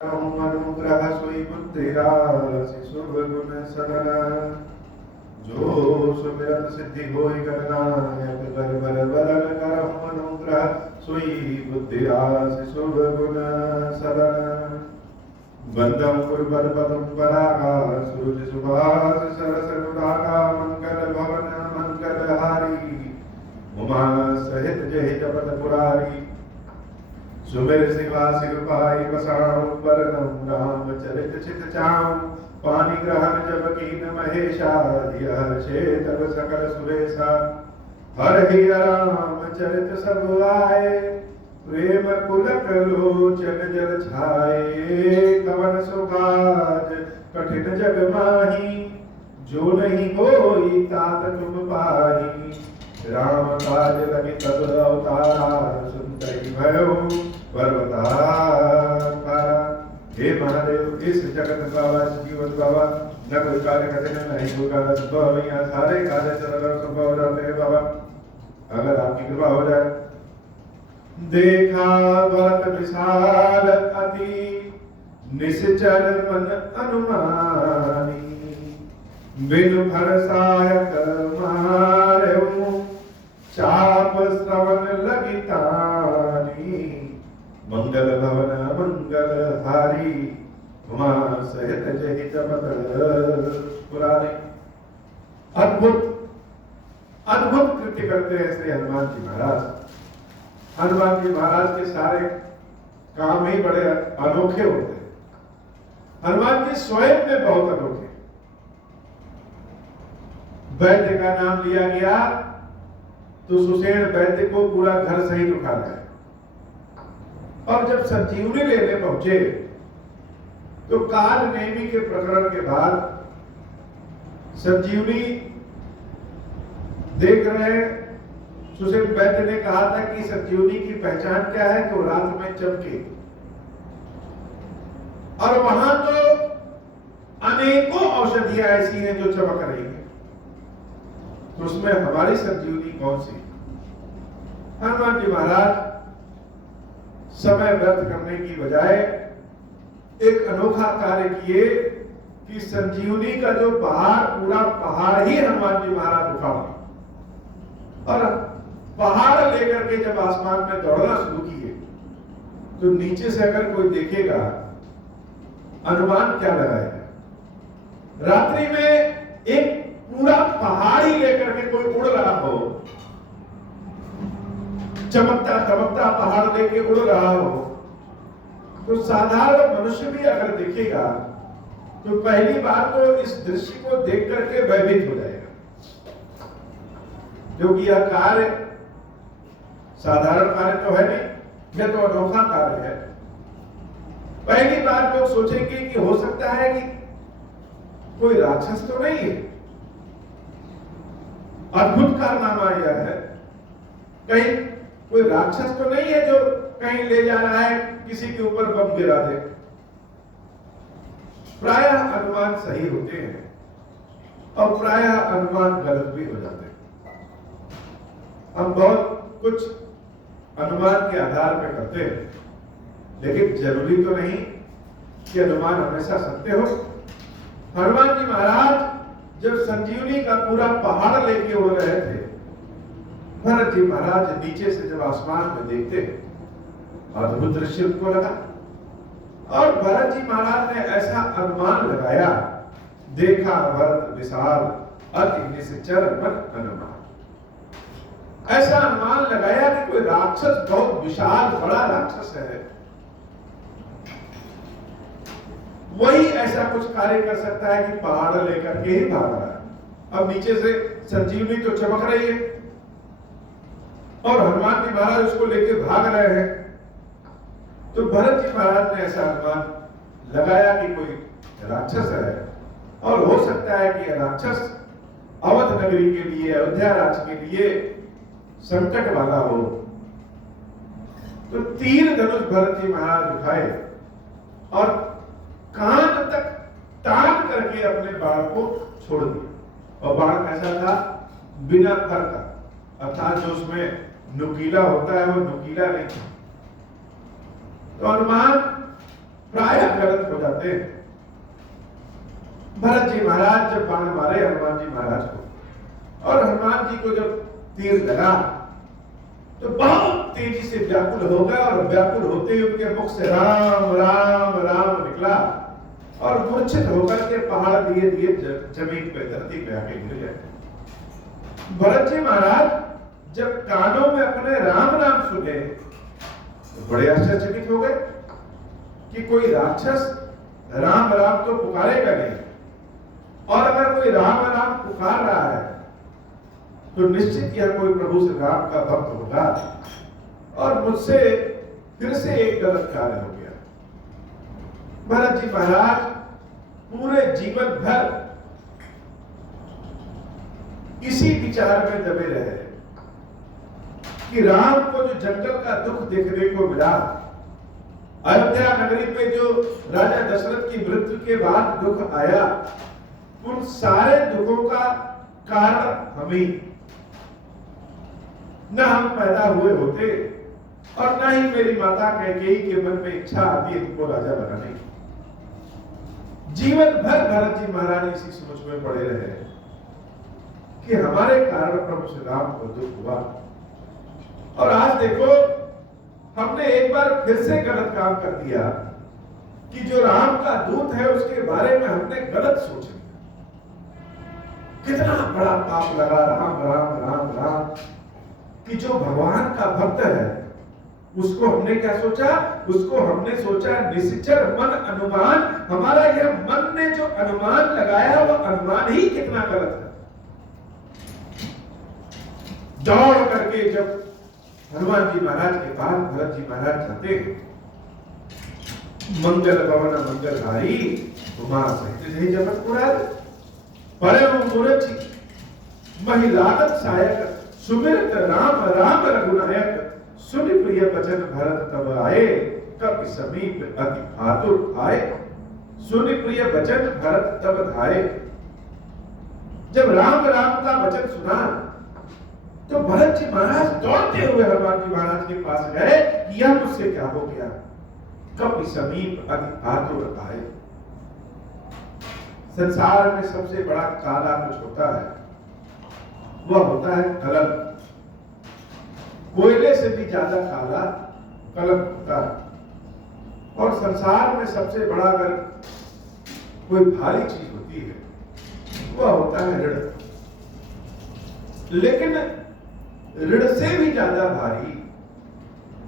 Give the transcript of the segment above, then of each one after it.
अनुग्रह सोई बुद्धिरासि शुभ गुण सदना जो सुमिरत सिद्धि होई गणनायक बर बर बरन करहु अनुग्रह सोई बुद्धिरासि शुभ गुण सदना बंदम कुरबल पदम परागा सूरज सुभाष सरस अनुरागा मंगल भवन मंगल हारी उमा सहित जय जपत पुरारी सुमिर सिवा सिर पाई बसाऊं बरनम राम चरित चित चाऊं पानी ग्रहण जब कीन महेशा दिया हर्षे तब सकल सुरेशा हर ही राम चरित सब आए प्रेम पुलक लोचन जल छाए कवन सुभाज कठिन जग माही जो नहीं होई तात तुम पाही राम काज लगी तब अवतारा सुनते भयो पर्वताकारा। हे महादेव इस जगत बाबा जीवन बाबा न कोई कार्य कठिन नहीं कोई कार्य संभव यहाँ सारे कार्य सरल संभव हो जाते हैं बाबा अगर आपकी कृपा हो जाए। देखा भरत विशाल अति निश्चर मन अनुमानी बिनु भर सहायक मारेऊ चाप श्रवण लगितानी मंगल भवन मंगल हारी उमा सहित जय जपत पुराने। अद्भुत अद्भुत कृत्य करते हैं श्री हनुमान जी महाराज। हनुमान जी महाराज के सारे काम ही बड़े अनोखे होते हैं। हनुमान जी स्वयं में बहुत अनोखे। वैद्य का नाम लिया गया तो सुषेण वैद्य को पूरा घर सहित उठा लाया और जब संजीवनी लेने पहुंचे तो काल नेमी के प्रकरण के बाद संजीवनी देख रहे सुषेण वैद्य ने कहा था कि संजीवनी की पहचान क्या है कि वो रात में चमके और वहां तो अनेकों औषधियां ऐसी हैं जो चमक रही हैं तो उसमें हमारी संजीवनी कौन सी। हनुमान जी महाराज समय व्यर्थ करने की बजाय एक अनोखा कार्य किए कि संजीवनी का जो पहाड़ पूरा पहाड़ ही हनुमान जी महाराज उठा और पहाड़ लेकर के जब आसमान में दौड़ना शुरू किए तो नीचे से अगर कोई देखेगा अनुमान क्या लगाएगा। रात्रि में एक पूरा पहाड़ी लेकर के कोई उड़ रहा हो चमकता चमकता पहाड़ लेके उड़ रहा हो तो साधारण मनुष्य भी अगर देखेगा तो पहली बार तो इस दृश्य को देख करके भयभीत हो जाएगा क्योंकि यह कार्य साधारण कार्य तो है नहीं यह तो अनोखा कार्य है। पहली बार लोग सोचेंगे कि हो सकता है कि कोई राक्षस तो नहीं है। अद्भुत कारनामा यह है कहीं कोई राक्षस तो नहीं है जो कहीं ले जा रहा है किसी के ऊपर बम गिरा दे। प्रायः अनुमान सही होते हैं और प्रायः अनुमान गलत भी हो जाते हैं। हम बहुत कुछ अनुमान के आधार पर करते हैं लेकिन जरूरी तो नहीं कि अनुमान हमेशा सत्य हो। हनुमान जी महाराज जब संजीवनी का पूरा पहाड़ लेके उड़ रहे थे भरत जी महाराज नीचे से जब आसमान में देखते अद्भुत दृश्य उनको लगा और भरत जी महाराज ने ऐसा अनुमान लगाया देखा भरत विशाल अति निश्चर मन अनुमान। ऐसा अनुमान लगाया कि कोई राक्षस बहुत विशाल बड़ा राक्षस है वही ऐसा कुछ कार्य कर सकता है कि पहाड़ लेकर के ही भाग रहा है। अब नीचे से संजीवनी तो चमक रही है और हनुमान जी महाराज उसको लेके भाग रहे हैं तो भरत जी महाराज ने ऐसा अनुमान लगाया कि कोई राक्षस है और हो सकता है कि राक्षस अवध नगरी के लिए अयोध्या राज्य के लिए संकट वाला हो। तो तीर धनुष भरत जी महाराज उठाए और कान तक तान करके अपने बाण को छोड़ दिया और बाण कैसा था बिना फर का अर्थात जो उसमें नुकीला होता है वो नुकीला नहीं था। तो हनुमान प्राय गलत हो जाते हैं। भरत जी महाराज जब बाण मारे हनुमान जी महाराज को, और हनुमान जी को जब तीर लगा तो बहुत तेजी से व्याकुल हो गए, और व्याकुल होते ही उनके मुख से राम राम राम निकला, और मूर्छित होकर के पहाड़ दिए दिए जमीन पे, धरती पे आके गिर गए। भरत जी महाराज जब कानों में अपने राम नाम सुने तो बड़े आश्चर्यचकित हो गए कि कोई राक्षस राम राम तो पुकारेगा नहीं, और अगर कोई राम राम पुकार रहा है तो निश्चित यह कोई प्रभु श्री राम का भक्त होगा, और मुझसे फिर से एक गलत कार्य हो गया। भरत जी महाराज पूरे जीवन भर इसी विचार में दबे रहे कि राम को जो जंगल का दुख देखने को मिला, अयोध्या नगरी पे जो राजा दशरथ की मृत्यु के बाद दुख आया, उन सारे दुखों का कारण हम ही, न हम पैदा हुए होते और न ही मेरी माता कैकेयी के मन में इच्छा आती इनको राजा बनाने की। जीवन भर भरत जी महाराज इसी सोच में पड़े रहे कि हमारे कारण प्रभु श्री राम को दुख हुआ, और आज देखो हमने एक बार फिर से गलत काम कर दिया कि जो राम का दूत है उसके बारे में हमने गलत सोच लिया। कितना बड़ा पाप लगा राम राम राम राम, कि जो भगवान का भक्त है उसको हमने क्या सोचा, उसको हमने सोचा निश्चर मन अनुमान। हमारा यह मन ने जो अनुमान लगाया वो अनुमान ही कितना गलत है। दौड़ करके जब हनुमान जी महाराज के पास भरत जी महाराज जाते हैं, मंगल भवन मंगलहारी उमा सहित जगत पुराण, परम मुरचि महिलागत सहायक, सुमिरत राम राम रघुनायक, सुनि प्रिय वचन भरत तब आए, कपि समीप अति आतुर आए। सुनि प्रिय वचन भरत तब धाये। जब राम राम का वचन सुना तो भरत जी महाराज दौड़ते हुए हनुमान जी महाराज के पास गए, यह मुझसे क्या हो गया। कपि समीप अति आतुर आए। संसार में सबसे बड़ा काला कुछ होता है, वह होता है कलंक। कोयले से भी ज्यादा काला कलंक होता है। और संसार में सबसे बड़ा अगर कोई भारी चीज होती है वह होता है ऋण। लेकिन ऋण से भी ज्यादा भारी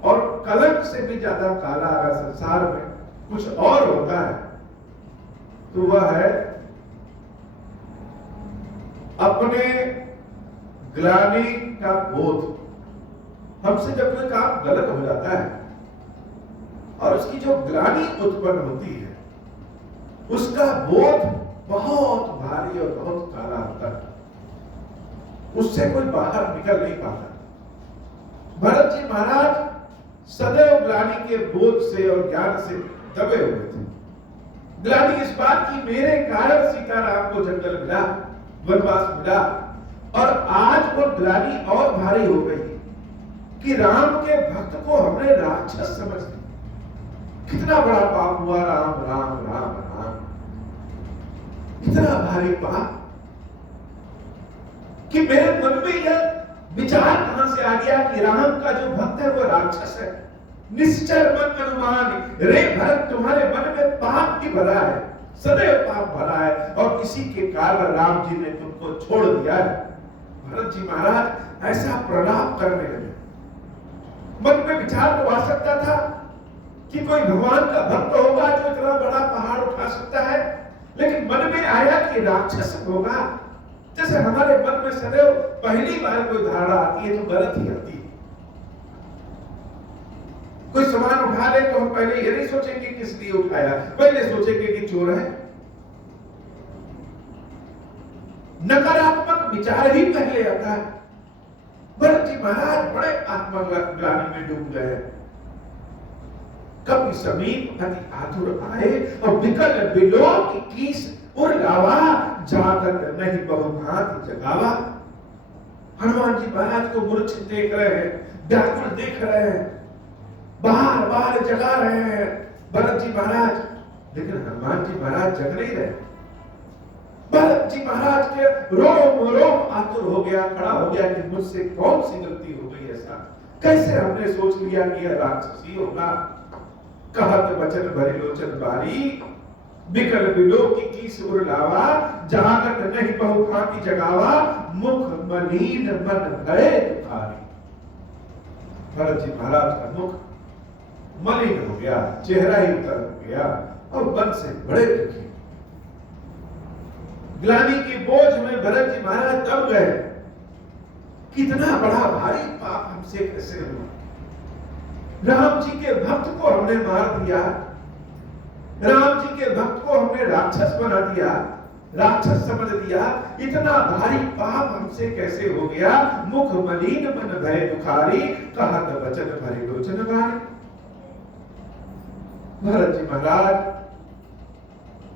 और कलंक से भी ज्यादा काला अगर संसार में कुछ और होता है तो वह है अपने ग्लानि का बोध। हमसे जब कोई काम गलत हो जाता है और उसकी जो ग्लानि उत्पन्न होती है उसका बोध बहुत भारी और बहुत काला होता है, उससे कोई बाहर निकल नहीं पाता। भरत जी महाराज सदैव ग्लानि के बोध से और ज्ञान से दबे हुए थे। ग्लानि इस बात की मेरे कारण सीताराम को जंगल मिला, वनवास मिला, और आज वो ग्लानि और भारी हो गई कि राम के भक्त को हमने राक्षस समझ लिया। कितना बड़ा पाप हुआ, राम राम राम राम, इतना भारी पाप कि मेरे मन में यह विचार कहां से आ गया कि राम का जो भक्त है वो राक्षस है। निश्चर मन अनुमान, रे भरत तुम्हारे मन में पाप की भरा है, सदैव पाप भरा है, और इसी के कारण राम जी ने तुमको छोड़ दिया है। भरत जी महाराज ऐसा प्रलाप करने लगे। मन में विचार तो आ सकता था कि कोई भगवान का भक्त होगा जो इतना बड़ा पहाड़ उठा सकता है, लेकिन मन में आया कि राक्षस होगा। जैसे हमारे मन में सदैव पहली बार कोई धारणा आती है तो गलत ही आती है। कोई सामान उठा ले तो हम पहले ये नहीं सोचेंगे किस लिए उठाया, पहले सोचेंगे कि चोर है। नकारात्मक विचार ही पहले आता है। भरत जी महाराज बड़े आत्मग्लानि में डूब गए। कपि समीप अति आतुर आए, और विकल विलोक कीस उर गावा, जागत नहीं बहुभांति जगावा। हनुमान जी महाराज को मूर्छित देख रहे हैं, व्याकुल देख रहे हैं, बार बार जगा रहे हैं, भरत जी महाराज, लेकिन हनुमान जी महाराज जग नहीं रहे। भरत जी महाराज के रोम रोम आतुर हो गया, खड़ा हो गया कि मुझसे कौन सी गलती हो गई, ऐसा कैसे हमने सोच लिया कि यह राक्षसी होगा। कहत वचन भरी लोचन बारी, बिकल बिलोकी की सुर लावा, जागत नहीं बहु भांति जगावा, मुख मलिन मन भय दुखारी। भरत जी महाराज का मुख मलिन हो गया, चेहरा ही उतर गया और मन से बड़े दुखी। ग्लानि की बोझ में भरत जी महाराज दब गए। कितना बड़ा भारी पाप हमसे कैसे हुआ। राम जी के भक्त को हमने मार दिया, राम जी के भक्त को हमने राक्षस बना दिया, राक्षस समझ दिया। इतना भारी पाप हमसे कैसे हो गया। मुख मलिन मन भय दुखारी, कहत वचन भरी लोचन बारी। भरत जी महाराज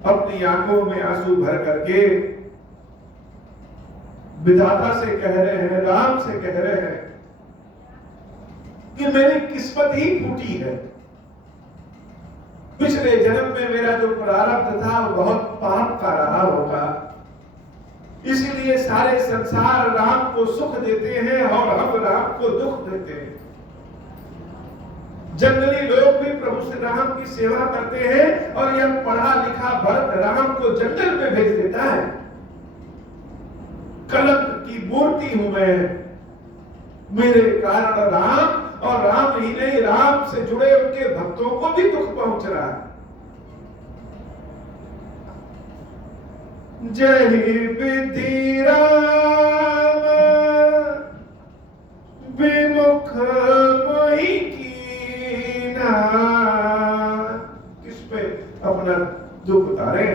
अपनी आंखों में आंसू भर करके विधाता से कह रहे हैं, राम से कह रहे हैं कि मेरी किस्मत ही फूटी है। पिछले जन्म में मेरा जो प्रारब्ध था वो बहुत पाप का रहा होगा, इसीलिए सारे संसार राम को सुख देते हैं और हम राम को दुख देते हैं। जंगली लोग भी प्रभु श्री राम की सेवा करते हैं और यह पढ़ा लिखा भरत राम को जंगल में भेज देता है। कलंक की मूर्ति हूं मैं, मेरे कारण राम और राम ही नहीं, राम से जुड़े उनके भक्तों को भी दुख पहुंच रहा है। जय विधि राम विमुख मोहि कीना। किस पे अपना दुख उतारे।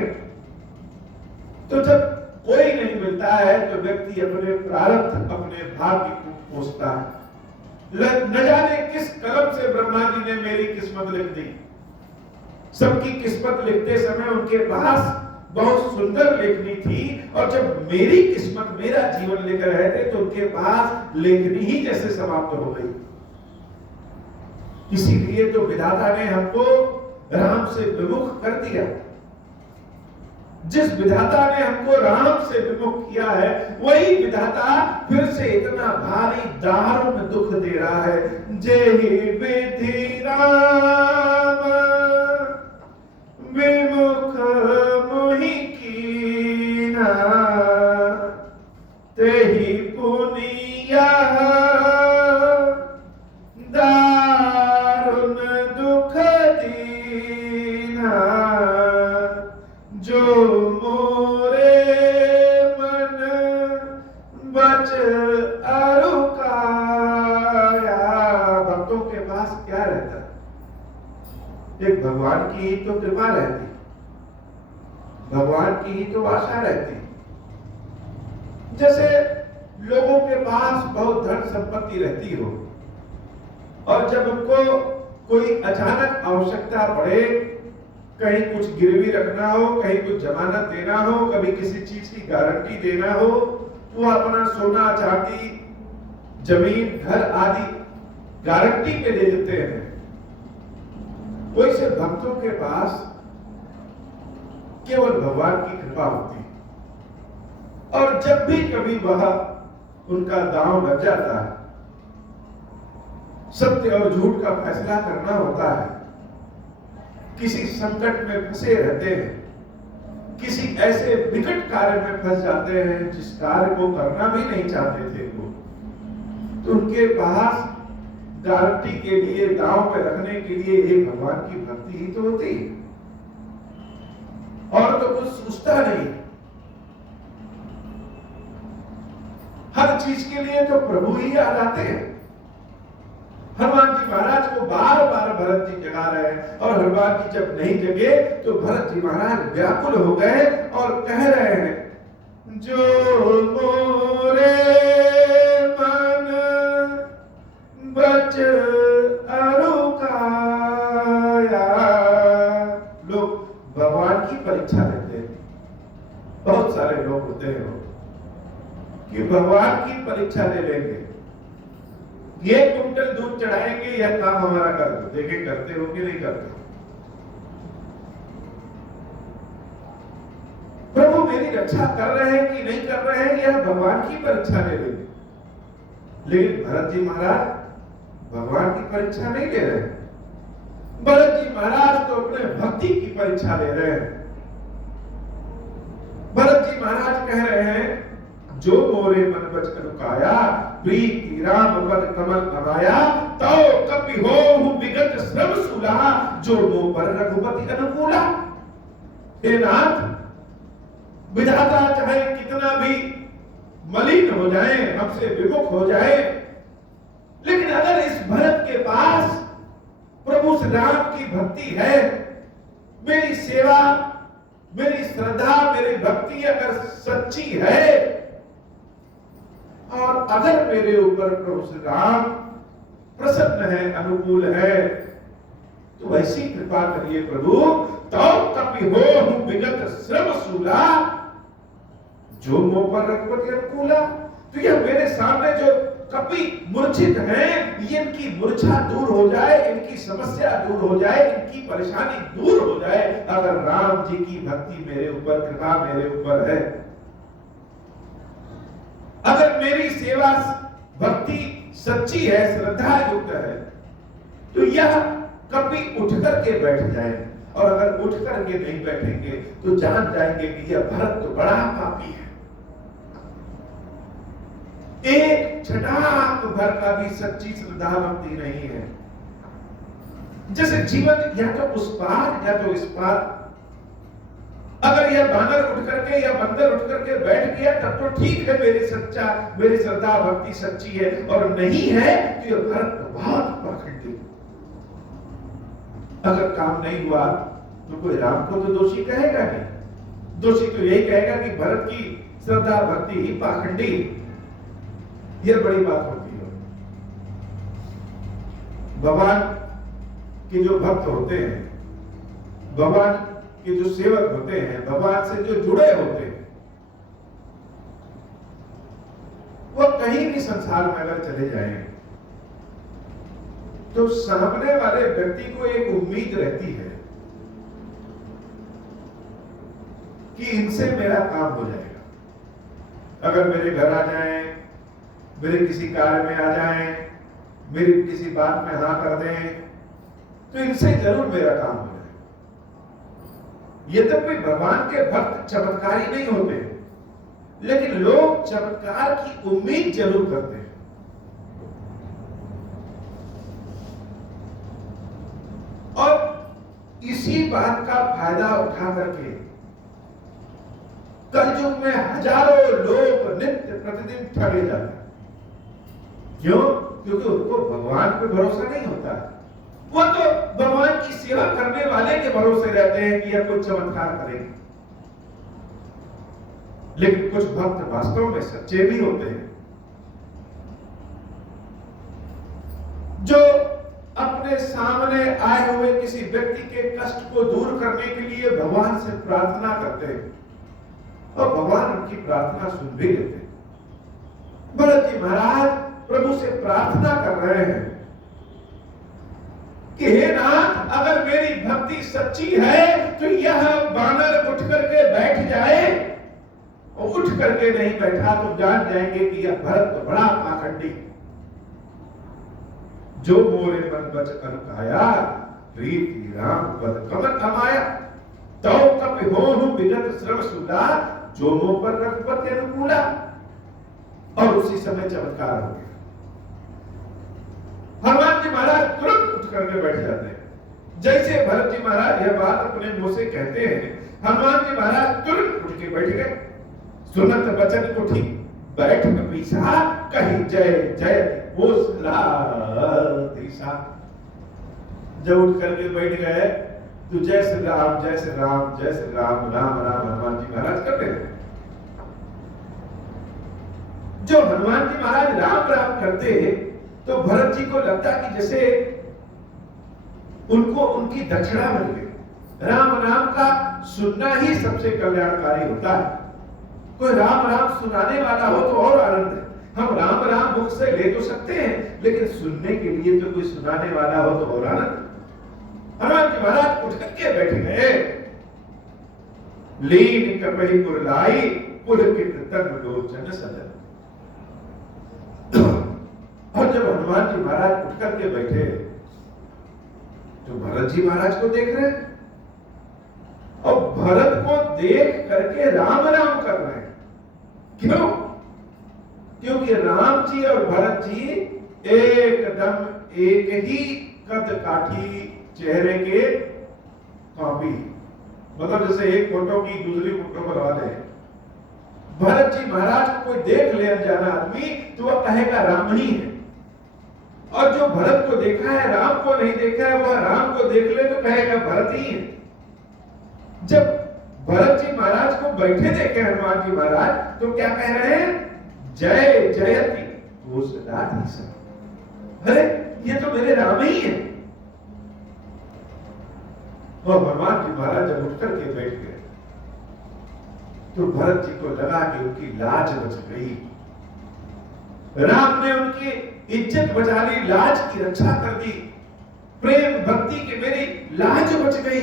तो जब कोई नहीं मिलता है तो व्यक्ति अपने प्रारब्ध, अपने भाग्य को कोसता है। न जाने किस कलम से ब्रह्मा जी ने मेरी किस्मत लिख दी। सबकी किस्मत लिखते समय उनके पास बहुत सुंदर लेखनी थी, और जब मेरी किस्मत, मेरा जीवन लेकर रहे थे तो उनके पास लेखनी ही जैसे समाप्त हो गई। इसीलिए तो विधाता ने हमको राम से विमुख कर दिया। जिस विधाता ने हमको राम से विमुख किया है, वही विधाता फिर से इतना भारी दारुण दुख दे रहा है। जय विधि राम विमुख मोहि कीना, तेहि पुनिया दारुण दुख दीना, जो मोरे मन बच अरुकाया। भक्तों के पास क्या रहता है? एक भगवान की ही तो कृपा रहती, भगवान की ही तो आशा रहती। जैसे लोगों के पास बहुत धन संपत्ति रहती हो और जब उनको कोई अचानक आवश्यकता पड़े, कहीं कुछ गिरवी रखना हो, कहीं कुछ जमानत देना हो, कभी किसी चीज की गारंटी देना हो, तो अपना सोना चांदी जमीन घर आदि गारंटी पे दे देते हैं। वैसे भक्तों के पास केवल भगवान की कृपा होती है, और जब भी कभी वह उनका दांव लग जाता है, सत्य और झूठ का फैसला करना होता है, किसी संकट में फंसे रहते हैं, किसी ऐसे विकट कार्य में फंस जाते हैं जिस कार्य को करना भी नहीं चाहते थे वो, तो उनके पास गारंटी के लिए, दांव पे रखने के लिए एक भगवान की भक्ति ही तो होती है, और तो कुछ सोचता नहीं। हर चीज के लिए तो प्रभु ही याद आते हैं। हनुमान जी महाराज को बार बार भरत जी जगा रहे हैं, और हनुमान जी जब नहीं जगे तो भरत जी महाराज व्याकुल हो गए और कह रहे हैं, जो मोरे मन बच अरुकाया। लोग भगवान की परीक्षा लेते हैं। बहुत सारे लोग होते हैं कि भगवान की परीक्षा ले लेंगे, ये कुंटल दूध चढ़ाएंगे, यह काम हमारा कर दो, देखें करते हो कि नहीं करते। मेरी रक्षा कर रहे हैं कि नहीं कर रहे हैं, यह भगवान की परीक्षा ले रहे हैं। लेकिन भरत जी महाराज भगवान की परीक्षा नहीं ले रहे। भरत जी महाराज तो अपने भक्ति की परीक्षा ले रहे हैं। भरत जी महाराज कह रहे हैं, जो मोरे मन बचन काया, प्रीति राम पद कमल भवाया, तो कपि होहु विगत श्रम सूला, जो नो पर रघुपति अनुकूला। हे नाथ, विधाता चाहे कितना भी मलिन हो जाए, हमसे विमुख हो जाए, लेकिन अगर इस भरत के पास प्रभु श्री राम की भक्ति है, मेरी सेवा, मेरी श्रद्धा, मेरी भक्ति अगर सच्ची है, और अगर मेरे ऊपर प्रभु श्री राम प्रसन्न है, अनुकूल है, तो ऐसी कृपा करिए प्रभु, तो कपि होहु विगत श्रम सूला, जो मुंह पर रघुपति अनुकूला। तो यह मेरे सामने जो कपि मूर्छित हैं, इनकी मूर्छा दूर हो जाए, इनकी समस्या दूर हो जाए, इनकी परेशानी दूर हो जाए, अगर राम जी की भक्ति मेरे ऊपर, कृपा मेरे ऊपर है, अगर मेरी सेवा भक्ति सच्ची है, श्रद्धा युक्त है, तो यह कपि उठ करके बैठ जाए। और अगर उठ करके नहीं बैठेंगे तो जान जाएंगे कि यह भरत तो बड़ा पापी है, एक छटाक भर का भी सच्ची श्रद्धा भक्ति नहीं है। जैसे जीवन या तो उस पार या तो इस पार। अगर यह बानर उठ करके या बंदर उठ करके बैठ गया तब तो ठीक है, मेरी श्रद्धा भक्ति सच्ची है, और नहीं है तो यह भरत बहुत पाखंडी। अगर काम नहीं हुआ तो कोई राम को तो दोषी कहेगा नहीं, दोषी तो यही कहेगा कि भरत की श्रद्धा भक्ति ही पाखंडी। यह बड़ी बात होती है। भगवान के जो भक्त होते हैं, भगवान के जो सेवक होते हैं, भगवान से जो जुड़े होते हैं, वह कहीं भी संसार में अगर चले जाएं तो सामने वाले व्यक्ति को एक उम्मीद रहती है कि इनसे मेरा काम हो जाएगा। अगर मेरे घर आ जाएं, मेरे किसी कार्य में आ जाएं, मेरी किसी बात में हाँ कर दें, तो इनसे जरूर मेरा काम हो जाएगा। ये तो कोई भगवान के भक्त चमत्कारी नहीं होते, लेकिन लोग चमत्कार की उम्मीद जरूर करते हैं। और इसी बात का फायदा उठा करके कलयुग में हजारों लोग नित्य प्रतिदिन ठगे जाते हैं। क्यों? क्योंकि उनको भगवान पे भरोसा नहीं होता। वो तो भगवान की सेवा करने वाले के भरोसे रहते हैं कि यह कुछ चमत्कार करेंगे। लेकिन कुछ भक्त वास्तव में सच्चे भी होते हैं, जो अपने सामने आए हुए किसी व्यक्ति के कष्ट को दूर करने के लिए भगवान से प्रार्थना करते हैं, और भगवान उनकी प्रार्थना सुन भी लेते हैं। भरत जी महाराज प्रभु से प्रार्थना कर रहे हैं कि हे नाथ, अगर मेरी भक्ति सच्ची है तो यह बानर उठ करके बैठ जाए, और उठ करके नहीं बैठा तो जान जाएंगे कि यह भरत तो बड़ा पाखंडी। जो मोरे मन बचन काया, प्रीति राम पद कमल कमाया, तो कपि होहु विगत श्रम सूला, जो मुंह पर रघुपति अनुकूला। और उसी समय चमत्कार हो गया। हनुमान जी महाराज तुरंत उठ करके बैठ जाते हैं। जैसे भरत जी महाराज यह बात अपने मुंह से कहते हैं, हनुमान जी महाराज तुरंत उठ के बैठ गए। सुनत बचन उठी बैठ कपीसा, कही जय जय दिशा। जब उठ करके बैठ गए तो जय श्री राम जय श्री राम जय श्री राम राम राम हनुमान जी महाराज करते रहे। जो हनुमान जी महाराज राम राम करते तो भरत जी को लगता कि जैसे उनको उनकी दक्षिणा मिल गई। राम राम का सुनना ही सबसे कल्याणकारी होता है। कोई राम राम सुनाने वाला हो तो और आनंद है। हम राम राम मुख से ले तो सकते हैं, लेकिन सुनने के लिए तो कोई सुनाने वाला हो तो और आनंद। हनुमान जी महाराज उठ करके बैठ गए। लीन कपहि कुरलाई पुलकित तनु लोचन सजल। और जब हनुमान जी महाराज उठ करके बैठे तो भरत जी महाराज को देख रहे हैं और भरत को देख करके राम राम कर रहे हैं। क्यों? क्योंकि राम जी और भरत जी एकदम एक ही कद काठी चेहरे के कॉपी, मतलब जैसे एक फोटो की दूसरी फोटो बनवा ले। भरत जी महाराज को कोई देख ले अनजाना आदमी तो वह कहेगा राम ही है, और जो भरत को देखा है राम को नहीं देखा है वह राम को देख ले तो कहेगा भरत ही है। जब भरत जी महाराज को बैठे देखे हनुमान जी महाराज तो क्या कह रहे हैं? जय जयति वो सदा सा। अरे ये तो मेरे राम ही है। और हनुमान जी महाराज जब उठ करके बैठ गए तो भरत जी को लगा कि उनकी लाज बच गई। राम ने उनकी इज्जत बचा ली, लाज की रक्षा कर दी, प्रेम भक्ति की मेरी लाज बच गई।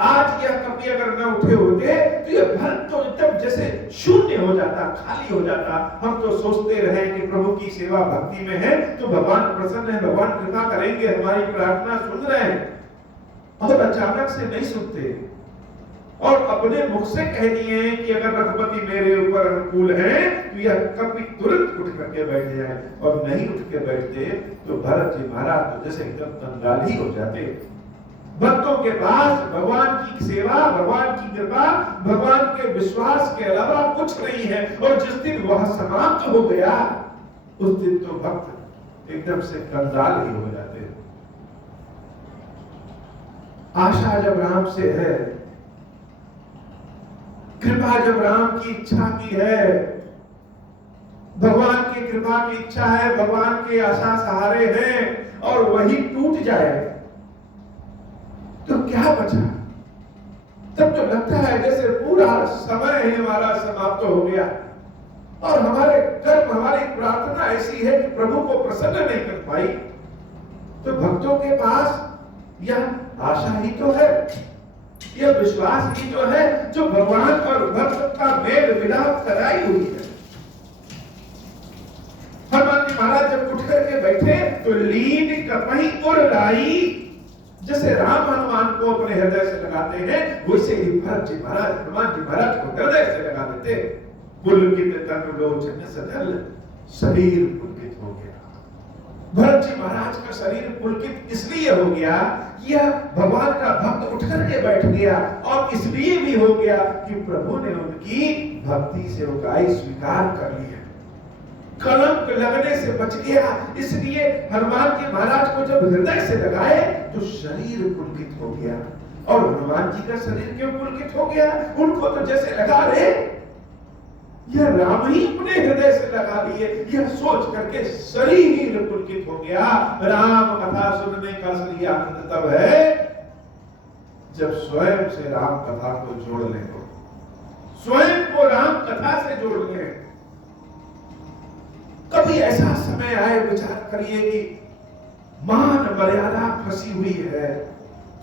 आज यह कभी अगर न उठे होते तो यह भरत तो एकदम जैसे शून्य हो जाता, खाली हो जाता। हम तो सोचते रहे कि प्रभु की सेवा भक्ति में है तो भगवान प्रसन्न है, भगवान कृपा करेंगे, हमारी प्रार्थना सुन रहे हैं, और अचानक से नहीं सुनते और अपने मुख से कह दिए कि अगर रघुपति मेरे ऊपर अनुकूल है तो यह कभी तुरंत उठ करके बैठ जाए, और नहीं उठ के बैठते तो भरत जी महाराज तो जैसे एकदम कंगाल ही हो जाते। भक्तों के पास भगवान की सेवा, भगवान की कृपा, भगवान के विश्वास के अलावा कुछ नहीं है, और जिस दिन वह समाप्त हो गया उस दिन तो भक्त एकदम से कंगाल ही हो जाते। आशा जब राम से है, कृपा जब राम की इच्छा की है, भगवान की कृपा की इच्छा है, भगवान के आशा सहारे हैं, और वही टूट जाए तो क्या बचा? तब तो लगता है जैसे पूरा समय ही हमारा समाप्त हो गया, और हमारे कर्म, हमारी प्रार्थना ऐसी है कि प्रभु को प्रसन्न नहीं कर पाई। तो भक्तों के पास यह आशा ही तो है, यह विश्वास ही तो है जो भगवान और भक्त का मेल मिलाप कराई हुई है। हनुमान जी महाराज जब उठ करके बैठे तो लीन कपहि कुरलाई, जैसे राम हनुमान को अपने हृदय से लगाते हैं वैसे ही भरत जी महाराज हनुमान जी महाराज को हृदय से लगा देते। पुलकित तनु लोचन सजल, शरीर पुलकित हो गया। भरत जी महाराज का शरीर पुलकित इसलिए हो गया, यह भगवान का भक्त उठ करके बैठ गया, और इसलिए भी हो गया कि प्रभु ने उनकी भक्ति सेवकाई स्वीकार कर ली है, कलंक लगने से बच गया। इसलिए हनुमान जी महाराज को जब हृदय से लगाए तो शरीर पुलकित हो गया। और हनुमान जी का शरीर क्यों पुलकित हो गया? उनको तो जैसे लगा रे यह राम ही अपने हृदय से लगा लिए, यह सोच करके शरीर पुलकित हो गया। राम कथा सुनने का असली आनंद तब है जब स्वयं से राम कथा को जोड़ ले, स्वयं को राम कथा से जोड़ ले। कभी ऐसा समय आए, विचार करिए कि मान मर्यादा फंसी हुई है,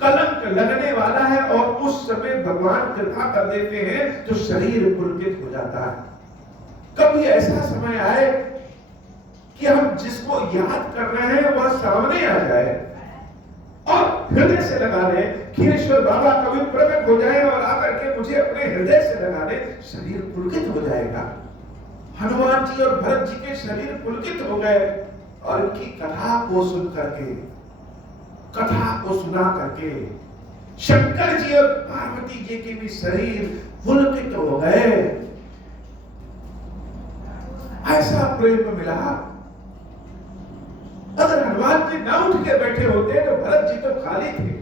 कलंक लगने वाला है, और उस समय भगवान कृपा कर देते हैं तो शरीर पुलकित हो जाता है। कभी ऐसा समय आए कि हम जिसको याद कर रहे हैं वह सामने आ जाए और हृदय से लगा ले, खीरेश्वर बाबा कभी प्रकट हो जाए और आकर के मुझे अपने हृदय से लगा ले, शरीर पुलकित हो जाएगा। हनुमान जी और भरत जी के शरीर पुलकित हो गए, और इनकी कथा को सुन करके, कथा को सुना करके शंकर जी और पार्वती जी के भी शरीर पुलकित हो गए। ऐसा प्रेम मिला। अगर हनुमान जी ना उठ के बैठे होते तो भरत जी तो खाली थे,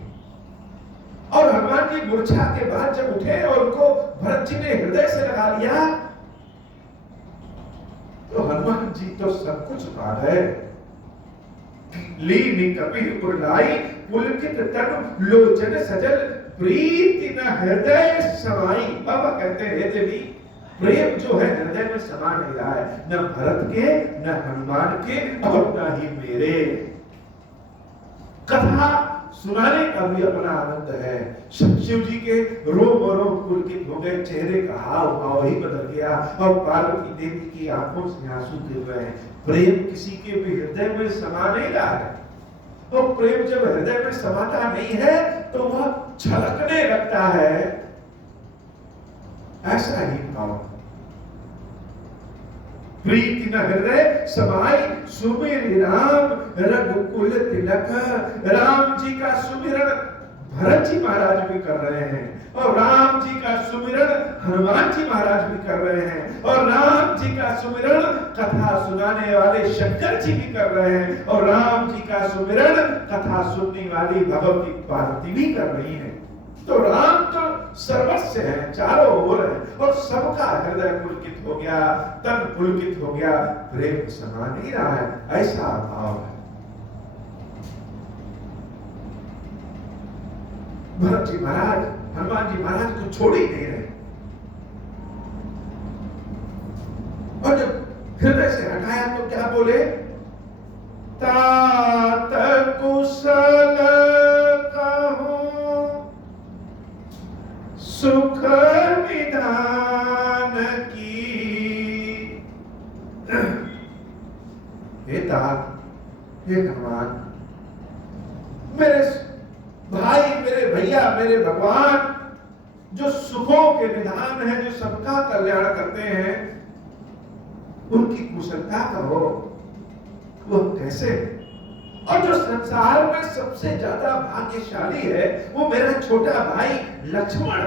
और हनुमान जी मूर्छा के बाद जब उठे और उनको भरत जी ने हृदय से लगा लिया तो हनुमान जी तो सब कुछ पा गए। लीन कपि कुरलाई पुलकित तनु लोचन सजल, प्रीति न हृदय समाई। बाबा कहते हैं देवी, प्रेम जो है हृदय में समा नहीं रहा है, न भरत के, न हनुमान के, और न ही मेरे। कथा सुनाने का भी अपना आनंद है। शिव जी के रोम रोम पुलकित हो गए, चेहरे का हाव भाव ही बदल गया और पार्वती देवी की आंखों से आंसू गिर रहे हैं। प्रेम किसी के भी हृदय में समा नहीं रहा है, और प्रेम जब हृदय में समाता नहीं है तो वह छलकने लगता है। ऐसा ही भाव, प्रीति न हृदय समाई सुमिर राम रघुकुल तिलक। राम जी का सुमिरन भरत जी महाराज भी कर रहे हैं, और राम जी का सुमिरन हनुमान जी महाराज भी कर रहे हैं, और राम जी का सुमिरन कथा सुनाने वाले शंकर जी भी कर रहे हैं, और राम जी का सुमिरन कथा सुनने वाली भगवती पार्वती भी कर रही है। तो राम तो सर्वस्व है, चारों ओर है, और सबका हृदय पुलकित हो गया, तन पुलकित हो गया। प्रेम समा नहीं रहा है, ऐसा भाव है। भरत जी महाराज हनुमान जी महाराज को छोड़ ही नहीं रहे, और जब हृदय से हटाया तो क्या बोले? तात कुशल कहूं सुख निधान की। हे तात, हे हनुमान, मेरे भाई, मेरे भैया, मेरे भगवान, जो सुखों के निधान है, जो सबका कल्याण करते हैं, उनकी कुशलता कहो, वह कैसे? और जो संसार में सबसे ज्यादा भाग्यशाली है वो मेरा छोटा भाई लक्ष्मण।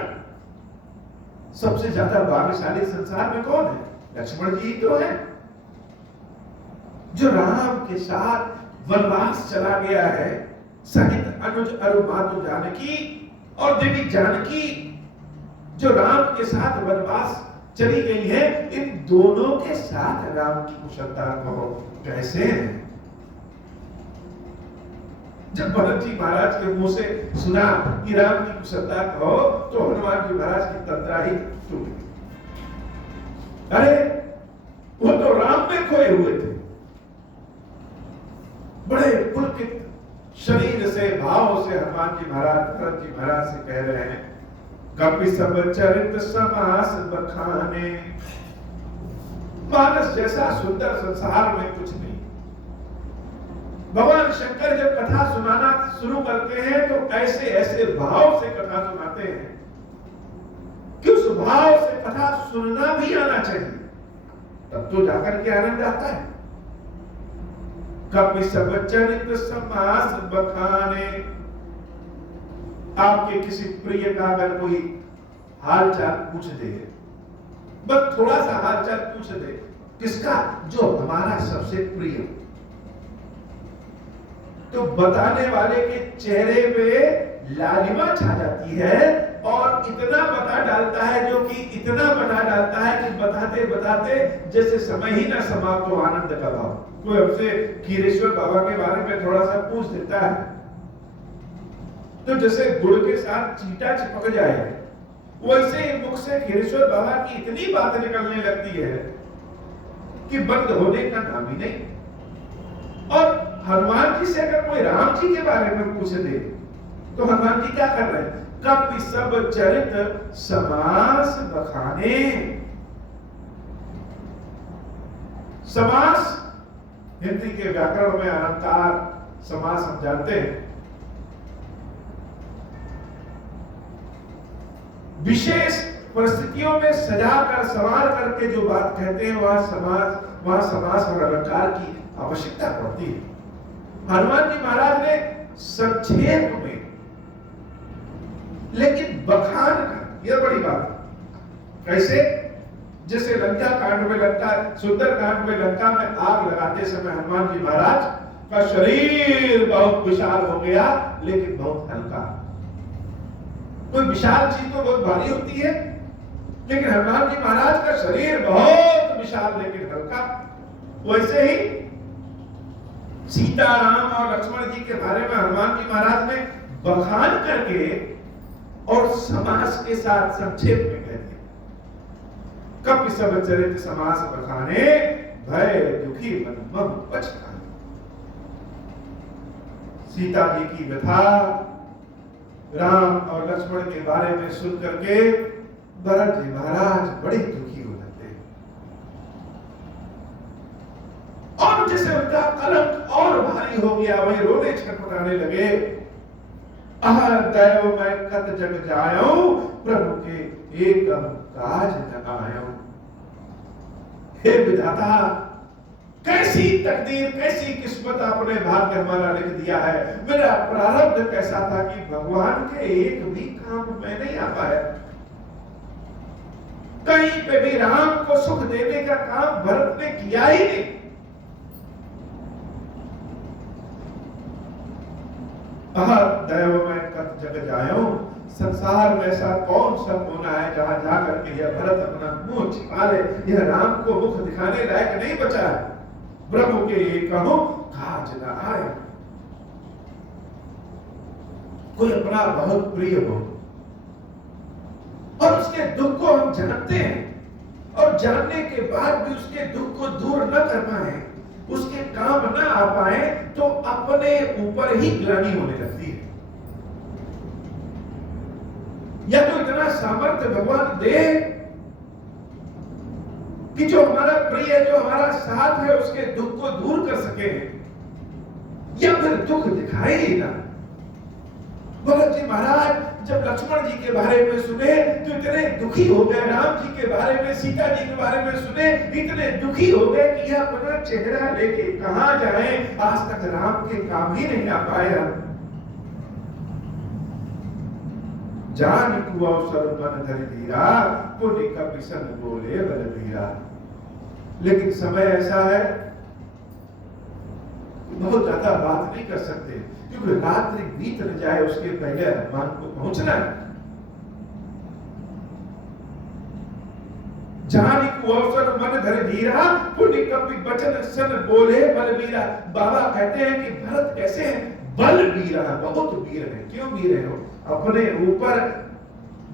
सबसे ज्यादा भाग्यशाली संसार में कौन है? लक्ष्मण जी तो है, जो राम के साथ वनवास चला गया है, सहित अनुज अरु मातु जानकी, और देवी जानकी जो राम के साथ वनवास चली गई है। इन दोनों के साथ राम की कुशलता कहो कैसे है? जब भरत जी महाराज के मुंह से सुना कि राम की कुशलता कहो, तो हनुमान जी महाराज की तंद्रा ही टूट गई। अरे वो तो राम में खोए हुए थे, बड़े पुलकित शरीर से, भाव से हनुमान जी महाराज भरत जी महाराज से कह रहे हैं, कपि सब चरित समास बखाने। मानस जैसा सुंदर संसार में कुछ नहीं। भगवान शंकर जब कथा सुनाना शुरू करते हैं तो ऐसे ऐसे भाव से कथा सुनाते हैं कि उस भाव से कथा सुनना भी आना चाहिए, तब तो जाकर के आनंद आता है। कपि सब चरित समास बखाने। आपके किसी प्रिय का अगर कोई हालचाल पूछ दे, बस थोड़ा सा हालचाल पूछ दे, किसका? जो हमारा सबसे प्रिय, तो बताने वाले के चेहरे पे लालिमा छा जाती है, और इतना बता डालता है, जो कि इतना बता डालता है कि बताते बताते जैसे समय ही ना समाप्त हो, आनंद का भाव। कोई हमसे खीरेश्वर बाबा के बारे में थोड़ा सा पूछ देता है, तो जैसे गुड़ के साथ चींटा चिपक जाए, वैसे ही मुख से खीरेश्वर बाबा की इतनी बातें निकलने लगती है कि बंद होने का नाम ही नहीं। और हनुमान जी से अगर कोई राम जी के बारे में पूछ दे, तो हनुमान जी क्या कर रहे हैं? कपि सब चरित समास बखाने। समास हिंदी के व्याकरण में अलंकार समास हम जानते हैं, विशेष परिस्थितियों में सजाकर संवार करके जो बात कहते हैं वहां समास और अलंकार की आवश्यकता पड़ती है। हनुमान जी महाराज ने संक्षेप में लेकिन बखान कर, यह बड़ी बात। कैसे? जैसे लंका कांड में, सुंदर कांड में लंका में आग लगाते समय हनुमान जी महाराज का शरीर बहुत विशाल हो गया, लेकिन बहुत हल्का। कोई विशाल चीज तो बहुत भारी होती है, लेकिन हनुमान जी महाराज का शरीर बहुत विशाल लेकिन हल्का। वैसे ही सीताराम और लक्ष्मण जी के बारे में हनुमान जी महाराज ने बखान करके और समास के साथ संक्षेप में कह दिया। कपि सब चरित समास बखाने, भय दुखी मन मम पछताने। सीता जी की व्यथा राम और लक्ष्मण के बारे में सुन करके भरत जी महाराज बड़े दुखी हो जाते हैं और जैसे उनका कलंक और भारी हो गया, वही रोने छटपटाने लगे। आह दैव मैं कत जग जायो, प्रभु के एक काज न आयो। हे विधाता, कैसी तकदीर, कैसी किस्मत आपने भाग्य हमारा लिख दिया है। मेरा प्रारब्ध कैसा था कि भगवान के एक भी काम में नहीं आ पाया। कहीं पे भी राम को सुख देने का काम भरत ने किया ही नहीं। दैव मैं कत जग जायो, संसार में ऐसा कौन सा कोना है जहां जाकर के यह भरत अपना मुंह छिपा ले। यह राम को मुख दिखाने लायक नहीं बचा है। प्रभु के ये कहो काज न आए। कोई अपना बहुत प्रिय हो और उसके दुख को हम जानते हैं और जानने के बाद भी उसके दुख को दूर न कर पाए, उसके काम न आ पाए, तो अपने ऊपर ही ग्लानि होने लगती है। या तो इतना सामर्थ्य भगवान दे कि जो हमारा प्रिय, जो हमारा साथ है, उसके दुख को दूर कर सके, या फिर दुख दिखाए ही ना। भरत जी महाराज जब लक्ष्मण जी के बारे में सुने तो इतने दुखी हो गए, राम जी के बारे में, सीता जी के बारे में सुने इतने दुखी हो गए कि यह अपना चेहरा लेके कहां जाए। आज तक राम के काम ही नहीं आ पाया। जान तू अवसर मन धरि धीरा, पुण्य का पिसन बोले बलबीरा। लेकिन समय ऐसा है बहुत ज्यादा बात नहीं कर सकते, क्योंकि रात्रि बीत न जाए उसके पहले हनुमान को पहुंचना है। जान को अवसर मन धरि धीरा, पुण्य कपि बचन सन बोले बलबीरा। बाबा कहते हैं कि भरत कैसे है, बलबीरा, बहुत वीर है। क्यों वीर है? अपने ऊपर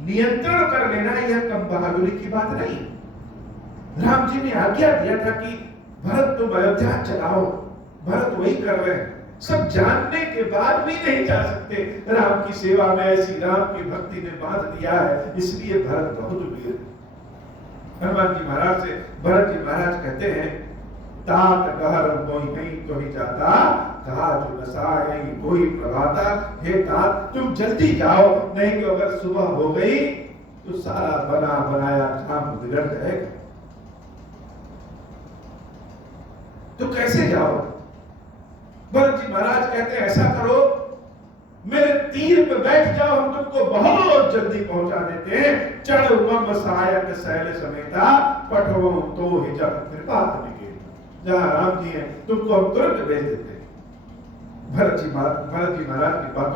नियंत्रण कर लेना यह कम बहादुरी की बात नहीं। राम जी ने आज्ञा दिया था कि भरत तुम अयोध्या चलाओ, भरत वही कर रहे हैं। सब जानने के बाद भी नहीं जा सकते। राम की सेवा में ऐसी राम की भक्ति ने बांध दिया है, इसलिए भरत बहुत वीर। हनुमान जी महाराज से भरत जी महाराज कहते हैं, तात कहर मोहि नहीं तो ही जाता, कहा जो नसाए कोई प्रभाता। हे तात तुम जल्दी जाओ, नहीं तो अगर सुबह हो गई तो सारा बना बनाया काम बिगड़ जाएगा। तो कैसे जाओ? भरत जी महाराज कहते हैं ऐसा करो, मेरे तीर पे बैठ जाओ, हम तुमको बहुत जल्दी पहुंचा देते हैं। चढ़ उमम सहायक शैल समेता, पठवो तो ही जब कृपा करके। जहां राम जी हैं तुमको हम तुरंत भेज देते हैं। भरत जी महाराज की बात